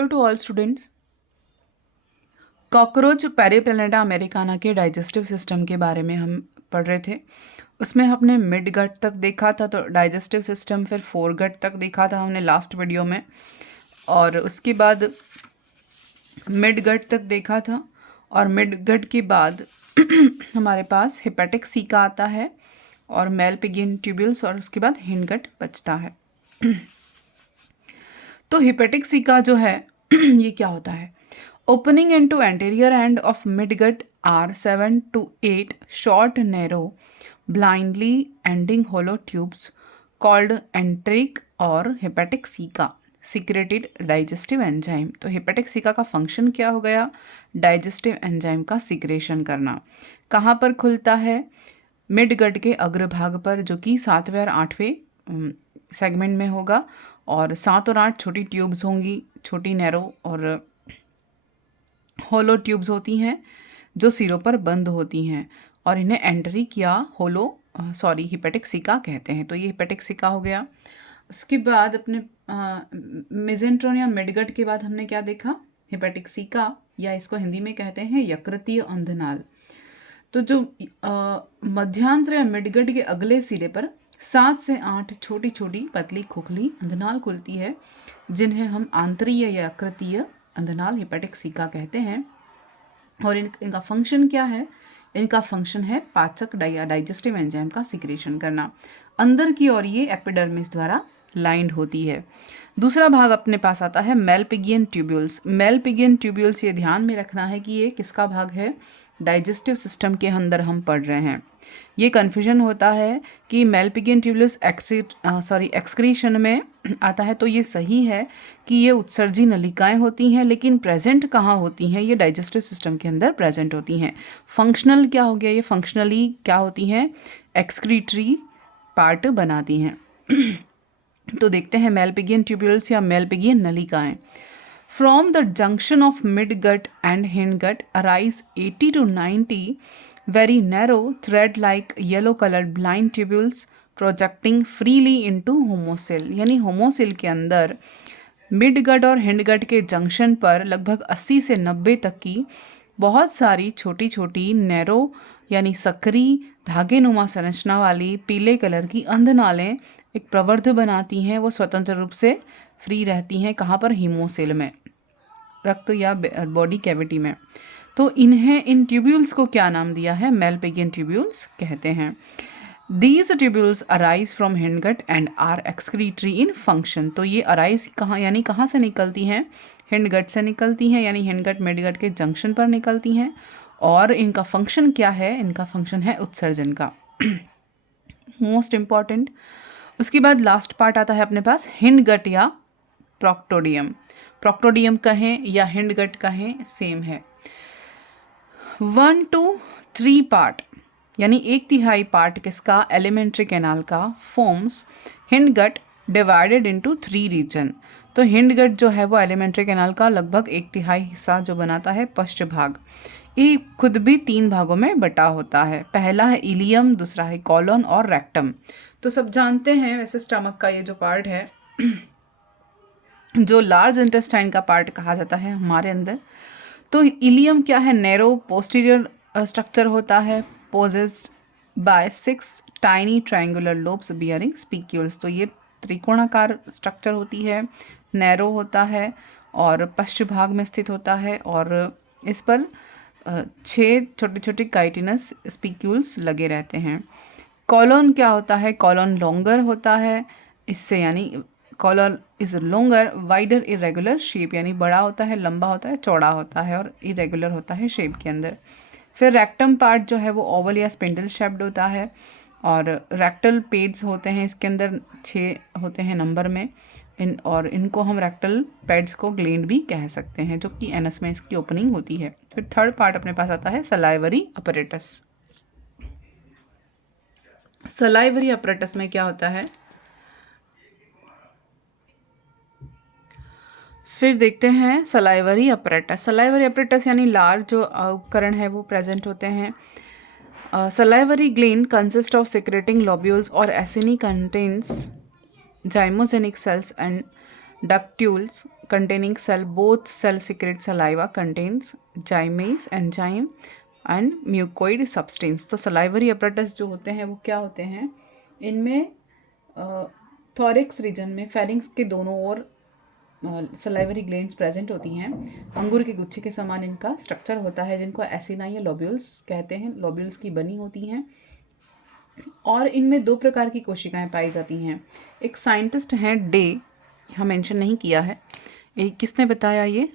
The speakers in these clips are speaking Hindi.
Hello to all students. Cockroach Periplaneta americana के डाइजेस्टिव सिस्टम के बारे में हम पढ़ रहे थे। उसमें हमने मिड गट तक देखा था, तो डाइजेस्टिव सिस्टम फिर फोर गट तक देखा था हमने लास्ट वीडियो में, और उसके बाद मिड गट तक देखा था। और मिड गट के बाद हमारे पास हेपेटिक सीका आता है और मेलपिगियन ट्यूब्यूल्स, और उसके बाद हिंड गट बचता है। तो हेपेटिक सीका जो है ये क्या होता है? Opening into anterior end of midgut are 7 to 8 short narrow blindly ending hollow tubes called enteric और hepatic caeca secreted digestive enzyme. तो हेपेटिक सीका का फंक्शन क्या हो गया? डाइजेस्टिव एंजाइम का सिक्रेशन करना। कहाँ पर खुलता है? मिड गट के अग्रभाग पर, जो कि 7वें और 8वें सेगमेंट में होगा, और 7 और 8 छोटी ट्यूब्स होंगी, छोटी नैरो और होलो ट्यूब्स होती हैं जो सिरों पर बंद होती हैं, और इन्हें एंट्रिक या हेपेटिक सीका कहते हैं। तो ये हेपेटिक सीका हो गया। उसके बाद अपने मेसेंट्रॉन या मिडगट के बाद हमने क्या देखा? हेपेटिक सीका, या इसको हिंदी में कहते हैं यकृतीय अंधनाल। तो जो मध्यांतर या मिडगट के अगले सिरे पर 7 से 8 छोटी छोटी पतली खोखली अंधनाल खुलती है, जिन्हें हम आंतरीय या यकृतीय अंधनाल हेपेटिक सीका कहते हैं। और इनका फंक्शन क्या है? इनका फंक्शन है पाचक डाइजेस्टिव एंजाइम का सिक्रेशन करना। अंदर की ओर ये एपिडर्मिस द्वारा लाइंड होती है। दूसरा भाग अपने पास आता है मेलपिगियन ट्यूब्यूल्स। मेलपिगियन ट्यूब्यूल्स, ये ध्यान में रखना है कि ये किसका भाग है? डाइजेस्टिव सिस्टम के अंदर हम पढ़ रहे हैं। ये कन्फ्यूजन होता है कि मेलपिगियन ट्यूब्यूल्स एक्सक्रीशन में आता है, तो ये सही है कि ये उत्सर्जी नलिकाएं होती हैं, लेकिन प्रेजेंट कहाँ होती हैं? ये डाइजेस्टिव सिस्टम के अंदर प्रेजेंट होती हैं। फंक्शनल क्या हो गया? ये फंक्शनली क्या होती हैं? एक्सक्रीटरी पार्ट बनाती हैं। तो देखते हैं मेलपिगियन ट्यूब्यूल्स या Malpighian नलिकाएं। From the junction of midgut and hindgut arise 80 to 90 very narrow thread-like yellow-colored blind tubules projecting freely into homocell। यानी homocell के अंदर मिडगट और हिंडगट के जंक्शन पर लगभग 80 से 90 तक की बहुत सारी छोटी छोटी नैरो यानी सकरी धागेनुमा संरचना वाली पीले कलर की अंधनालें एक प्रवर्ध बनाती हैं। वो स्वतंत्र रूप से फ्री रहती हैं। कहाँ पर? हीमोसेल में, रक्त या बॉडी कैविटी में। तो इन ट्यूब्यूल्स को क्या नाम दिया है? मेलपिगियन ट्यूब्यूल्स कहते हैं। These tubules arise from hindgut and are excretory in function. तो ये अराइज कहाँ, यानी कहाँ से निकलती हैं? हिंडगट से निकलती हैं, यानी हिंडगट मिडगट के जंक्शन पर निकलती हैं। और इनका फंक्शन क्या है? इनका फंक्शन है उत्सर्जन का। Most important. उसके बाद लास्ट पार्ट आता है अपने पास हिंडगट या प्रोक्टोडियम। प्रोक्टोडियम कहें या हिंडगट कहें, सेम है। 1 to 3 पार्ट, यानी 1/3 पार्ट किसका? एलिमेंट्री कैनाल का forms hindgut divided into 3 region. तो हिंडगट जो है वो एलिमेंट्री कैनाल का लगभग 1/3 हिस्सा जो बनाता है पश्च भाग। ये खुद भी 3 भागों में बटा होता है। पहला है इलियम, दूसरा है कॉलन और रेक्टम। तो सब जानते हैं वैसे स्टमक का ये जो पार्ट है जो लार्ज इंटेस्टाइन का पार्ट कहा जाता है हमारे अंदर। तो इलियम क्या है? नैरो पोस्टीरियर स्ट्रक्चर होता है, possessed by 6 tiny triangular lobes bearing spicules. तो ये त्रिकोणाकार स्ट्रक्चर होती है, नैरो होता है और पश्च भाग में स्थित होता है, और इस पर 6 छोटे छोटे काइटिनस स्पीक्यूल्स लगे रहते हैं। कॉलन क्या होता है? कॉलन लॉन्गर होता है इससे, यानी colon is longer wider irregular shape, यानी बड़ा होता है, लंबा होता है, चौड़ा होता है और इरेगुलर होता है शेप के अंदर। फिर रेक्टम पार्ट जो है वो ओवल या स्पिंडल शेप्ड होता है, और रेक्टल पेड्स होते हैं इसके अंदर, 6 होते हैं नंबर में। और इनको हम रेक्टल पैड्स को ग्लैंड भी कह सकते हैं, जो कि एनस में इसकी ओपनिंग होती है। फिर थर्ड पार्ट अपने पास आता है सलाइवरी अपरेटस। सलाइवरी अपरेटस में क्या होता है? फिर देखते हैं सलाइवरी अपरेटस। सलाइवरी अपरेटस यानी लार जो उपकरण है वो प्रेजेंट होते हैं। Salivary gland consist of secreting lobules और acini contains zymogenic cells and ductules containing cell, both cell secrete saliva contains zymase enzyme and mucoid substance। तो salivary apparatus जो होते हैं वो क्या होते हैं, इनमें थॉरिक्स रीजन में फेरिंग्स के दोनों ओर सलाइवरी ग्लैंड्स प्रेजेंट होती हैं। अंगूर के गुच्छे के समान इनका स्ट्रक्चर होता है, जिनको एसिना या लोब्यूल्स कहते हैं, लोब्यूल्स की बनी होती हैं। और इनमें दो प्रकार की कोशिकाएं पाई जाती हैं। एक साइंटिस्ट हैं डे, यहाँ मेंशन नहीं किया है, एक किसने बताया ये,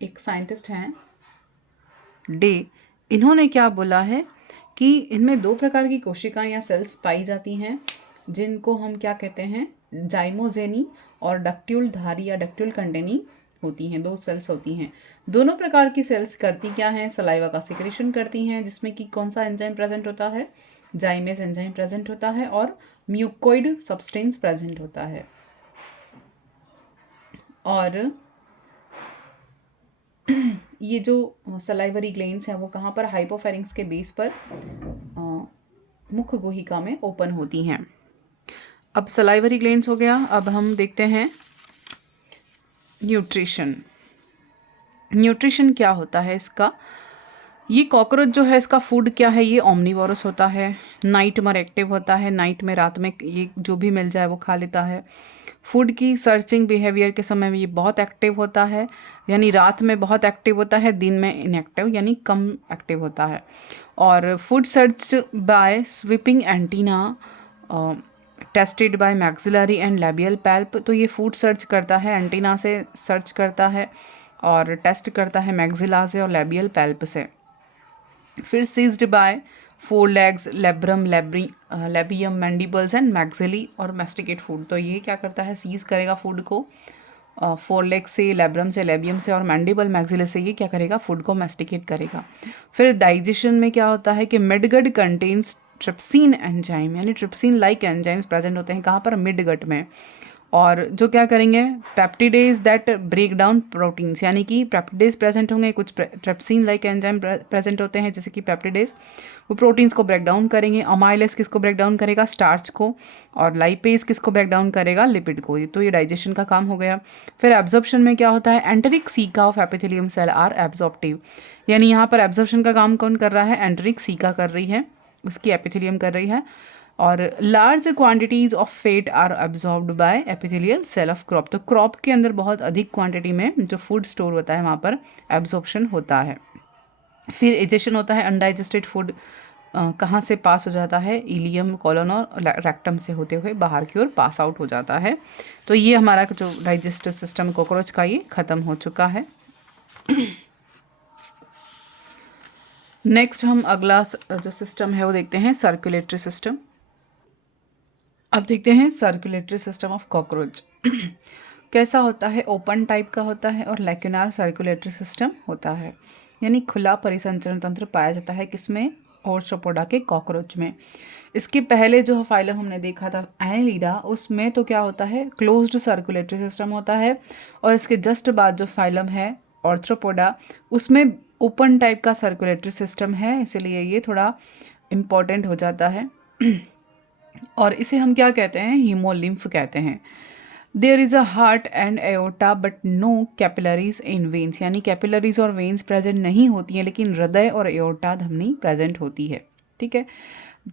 एक साइंटिस्ट हैं डे, इन्होंने क्या बोला है कि इनमें दो प्रकार की कोशिकाएं या सेल्स पाई जाती हैं, जिनको हम क्या कहते हैं, जाइमोजेनी और डक्ट्यूल धारी या डक्ट्यूल कंटेनिंग होती हैं। दो सेल्स होती हैं। दोनों प्रकार की सेल्स करती क्या हैं, सलाइवा का सिक्रेशन करती हैं, जिसमें कि कौन सा एंजाइम प्रेजेंट होता है, जाइमेज एंजाइम प्रेजेंट होता है और म्यूकोइड सब्सटेंस प्रेजेंट होता है। और ये जो सलाइवरी ग्लैंड्स हैं वो कहाँ पर, हाइपोफेरिंक्स के बेस पर मुख्य गुहिका में ओपन होती हैं। अब सलाइवरी ग्लैंड्स हो गया। अब हम देखते हैं न्यूट्रिशन। न्यूट्रिशन क्या होता है इसका। ये कॉकरोच जो है इसका फूड क्या है, ये ओमनीवोरस होता है, नाइट में एक्टिव होता है, नाइट में रात में ये जो भी मिल जाए वो खा लेता है। फूड की सर्चिंग बिहेवियर के समय में ये बहुत एक्टिव होता है, यानी रात में बहुत एक्टिव होता है, दिन में इनएक्टिव यानी कम एक्टिव होता है। और food search by sweeping antenna tested by maxillary and labial palp. तो ये फूड सर्च करता है, एंटीना से सर्च करता है और टेस्ट करता है मैक्सिला से और लेबियल पैल्प से। फिर seized by four legs, labrum, labium, mandibles and maxillae और मैस्टिकेट फूड। तो ये क्या करता है, सीज करेगा फूड को, फोर लेग से, लेब्रम से, लेबियम से और मैंडिबल, मैक्सिले से ये क्या करेगा, फूड को मैस्टिकेट करेगा। फिर डाइजेशन में क्या होता है कि मिडगट कंटेन्स ट्रिप्सिन एंजाइम, यानी ट्रिप्सिन लाइक एंजाइम्स प्रेजेंट होते हैं कहाँ पर, मिडगट में। और जो क्या करेंगे, peptidase that break down proteins, यानी कि पेप्टिडेज प्रेजेंट होंगे, कुछ ट्रिप्सिन लाइक एंजाइम प्रेजेंट होते हैं जैसे कि पेप्टिडेज, वो प्रोटीन्स को ब्रेक डाउन करेंगे। अमाइलेज किसको ब्रेक डाउन करेगा, स्टार्च को, और लाइपेज किसको ब्रेक डाउन करेगा, लिपिड को। तो ये डाइजेशन का काम हो गया। फिर एब्जॉर्प्शन में क्या होता है, enteric caeca of epithelium cell are absorptive, यानी यहाँ पर एब्जॉर्प्शन का काम कौन कर रहा है, एंटेरिक सीका कर रही है, उसकी एपिथेलियम कर रही है। और large quantities of fat are absorbed by epithelial cell of crop. तो क्रॉप के अंदर बहुत अधिक क्वांटिटी में जो फूड स्टोर होता है वहाँ पर एब्जॉर्प्शन होता है। फिर एजेशन होता है, अनडाइजेस्टेड फूड कहाँ से पास हो जाता है, इलियम, कॉलन और रेक्टम से होते हुए बाहर की ओर पास आउट हो जाता है। तो ये हमारा जो डाइजेस्टिव सिस्टम कॉकरोच का ये ख़त्म हो चुका है। नेक्स्ट हम अगला जो सिस्टम है वो देखते हैं, सर्कुलेटरी सिस्टम। अब देखते हैं सर्कुलेटरी सिस्टम ऑफ कॉकरोच कैसा होता है। ओपन टाइप का होता है और लैक्यूनार सर्कुलेटरी सिस्टम होता है, यानी खुला परिसंचरण तंत्र पाया जाता है किसमें, ऑर्थ्रोपोडा के कॉकरोच में। इसके पहले जो फाइलम हमने देखा था एनेलिडा, उसमें तो क्या होता है, क्लोज्ड सर्कुलेटरी सिस्टम होता है। और इसके जस्ट बाद जो फाइलम है ऑर्थ्रोपोडा, उसमें ओपन टाइप का सर्कुलेटरी सिस्टम है, इसलिए ये थोड़ा इम्पॉर्टेंट हो जाता है। और इसे हम क्या कहते हैं, हीमोलिम्फ कहते हैं। There is a heart and aorta but no capillaries in veins, यानी कैपिलरीज और वेन्स प्रेजेंट नहीं होती हैं, लेकिन हृदय और एओर्टा धमनी प्रेजेंट होती है। ठीक है,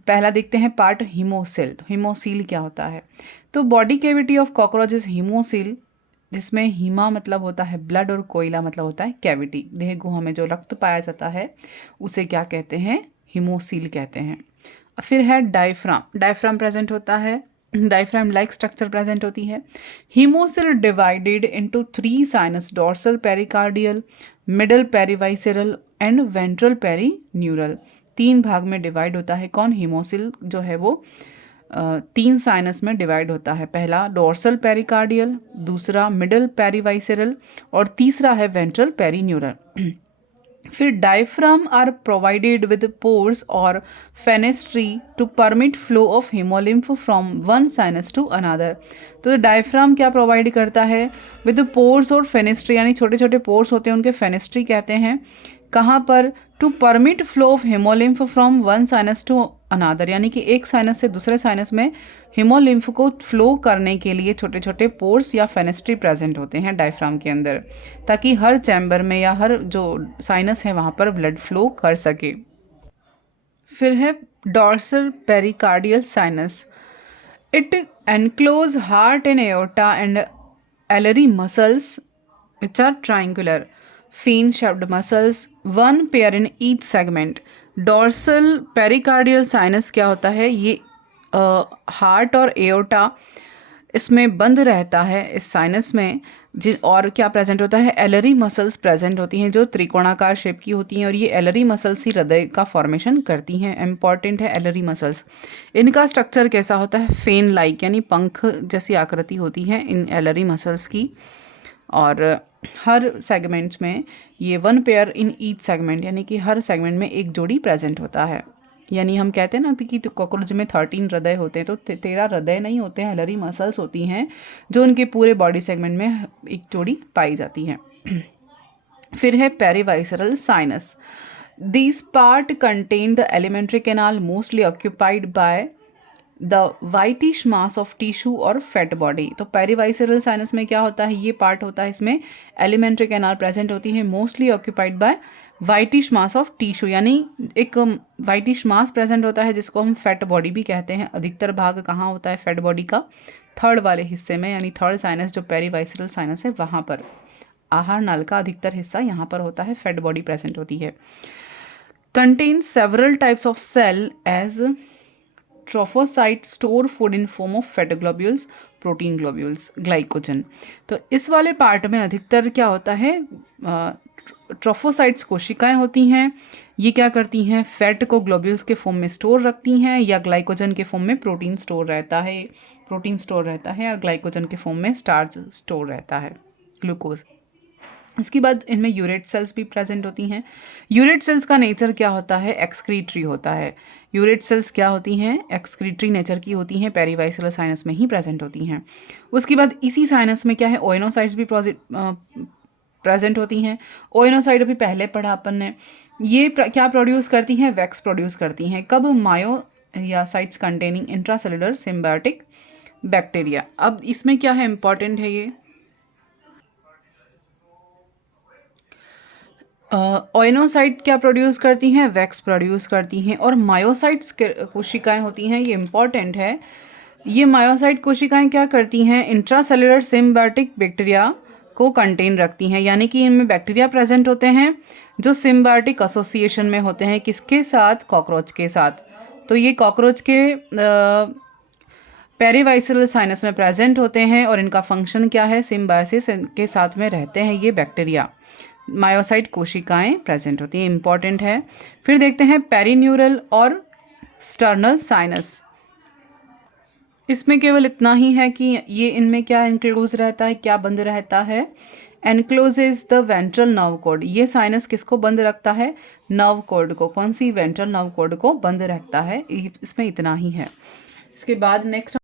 पहला देखते हैं पार्ट हीमोसिल। हीमोसील क्या होता है, तो body cavity of cockroaches haemocoel, जिसमें हीमा मतलब होता है ब्लड और कोयला मतलब होता है कैविटी। देह गुहा में जो रक्त पाया जाता है उसे क्या कहते हैं, हीमोसील कहते हैं। फिर है डायफ्राम। डायफ्राम प्रेजेंट होता है, डायफ्राम लाइक स्ट्रक्चर प्रेजेंट होती है। Haemocoel divided into 3 sinus, dorsal pericardial, middle perivisceral and ventral perineural. 3 भाग में डिवाइड होता है। कौन, हीमोसिल जो है वो 3 साइनस में डिवाइड होता है। पहला डोर्सल पेरिकार्डियल, दूसरा मिडल पेरिवाइसरल और तीसरा है वेंट्रल पेरीन्यूरल। फिर diaphragm are provided with pores और fenestrae to permit flow of haemolymph from one sinus to another. तो डायफ्राम क्या प्रोवाइड करता है, विद पोर्स और फेनेस्ट्री, यानी छोटे छोटे पोर्स होते हैं उनके फेनेस्ट्री कहते हैं। कहाँ पर? To permit flow of haemolymph from one sinus to another, यानी कि एक साइनस से दूसरे साइनस में हेमोलिम्फ को फ्लो करने के लिए छोटे छोटे पोर्स या फेनेस्ट्री प्रेजेंट होते हैं डायफ्राम के अंदर, ताकि हर चैम्बर में या हर जो साइनस है वहाँ पर ब्लड फ्लो कर सके। फिर है dorsal pericardial sinus. It enclose heart and aorta and एलरी muscles which are triangular fin shaped muscles, one pair in each segment. Dorsal pericardial sinus क्या होता है? ये हार्ट और एओर्टा इसमें बंद रहता है इस साइनस में। और क्या प्रेजेंट होता है? एलरी मसल्स प्रेजेंट होती हैं जो त्रिकोणाकार शेप की होती हैं, और ये एलरी मसल्स ही हृदय का फॉर्मेशन करती हैं। इम्पॉर्टेंट है एलरी मसल्स। इनका स्ट्रक्चर कैसा होता है? फेन लाइक, यानी पंख जैसी आकृति होती है इन एलरी मसल्स की। और हर सेगमेंट्स में ये one pair in each segment, यानी कि हर सेगमेंट में एक जोड़ी प्रेजेंट होता है। यानी हम कहते हैं ना कि तो कॉकरोच में 13 हृदय होते हैं, तो 13 हृदय नहीं होते हैं, एलरी मसल्स होती हैं जो उनके पूरे बॉडी सेगमेंट में एक जोड़ी पाई जाती है। फिर है perivisceral sinus. This part contain the alimentary canal mostly occupied by the whitish mass of tissue और फैट बॉडी। तो पेरिवाइसरल साइनस में क्या होता है? ये पार्ट होता है, इसमें एलिमेंट्री कैनाल प्रेजेंट होती है, mostly occupied bye whitish mass of tissue, यानी एक वाइटिश मास प्रेजेंट होता है जिसको हम फैट बॉडी भी कहते हैं। अधिकतर भाग कहाँ होता है फैट बॉडी का? थर्ड वाले हिस्से में, यानी थर्ड साइनस जो पेरिवाइसरल साइनस है वहाँ पर। आहार नाल का अधिकतर हिस्सा यहाँ पर होता है, फैट बॉडी प्रेजेंट होती है। Contain several types of cell as trophocyte store food in form of fat globules, protein globules, glycogen. तो इस वाले पार्ट में अधिकतर क्या होता है? ट्रोफोसाइट्स कोशिकाएं होती हैं। ये क्या करती हैं? फैट को ग्लोब्यूल्स के फॉर्म में स्टोर रखती हैं, या ग्लाइकोजन के फॉर्म में प्रोटीन स्टोर रहता है, और ग्लाइकोजन के फॉर्म में स्टार्च स्टोर रहता है, ग्लूकोज। उसके बाद इनमें यूरेट सेल्स भी प्रेजेंट होती हैं। यूरेट सेल्स का नेचर क्या होता है? एक्सक्रीटरी होता है। यूरेट सेल्स क्या होती हैं? एक्सक्रीटरी नेचर की होती हैं, पेरिवाइसरल साइनस में ही प्रेजेंट होती हैं। उसके बाद इसी साइनस में क्या है? ओएनोसाइट्स भी प्रेजेंट होती हैं। ओएनोसाइट अभी पहले पढ़ा अपन ने। ये क्या प्रोड्यूस करती हैं? वैक्स प्रोड्यूस करती हैं। कब? Myocytes containing intracellular symbiotic bacteria. अब इसमें क्या है इंपॉर्टेंट है ये? ओएनोसाइट क्या प्रोड्यूस करती हैं? वैक्स प्रोड्यूस करती हैं। और मायोसाइट्स कोशिकाएं होती हैं, ये इंपॉर्टेंट है। ये मायोसाइट कोशिकाएं क्या करती हैं? इंट्रासेलुलर सिम्बायोटिक बैक्टीरिया को कंटेन रखती हैं, यानी कि इनमें बैक्टीरिया प्रेजेंट होते हैं जो सिम्बायोटिक एसोसिएशन में होते हैं। किसके साथ? कॉकरोच के साथ। तो ये कॉकरोच के पेरिवाइसरल साइनस में प्रेजेंट होते हैं, और इनका फंक्शन क्या है? सिम्बायोसिस के साथ में रहते हैं ये बैक्टीरिया। मायोसाइट कोशिकाएं प्रेजेंट होती हैं, इंपॉर्टेंट है। फिर देखते हैं पेरिन्यूरल और स्टर्नल साइनस। इसमें केवल इतना ही है कि ये इनमें क्या इंक्लोज रहता है, क्या बंद रहता है? Encloses the ventral nerve cord. ये साइनस किसको बंद रखता है? नर्व कॉर्ड को। कौन सी? वेंट्रल नर्व कॉर्ड को बंद रखता है। इसमें इतना ही है। इसके बाद नेक्स्ट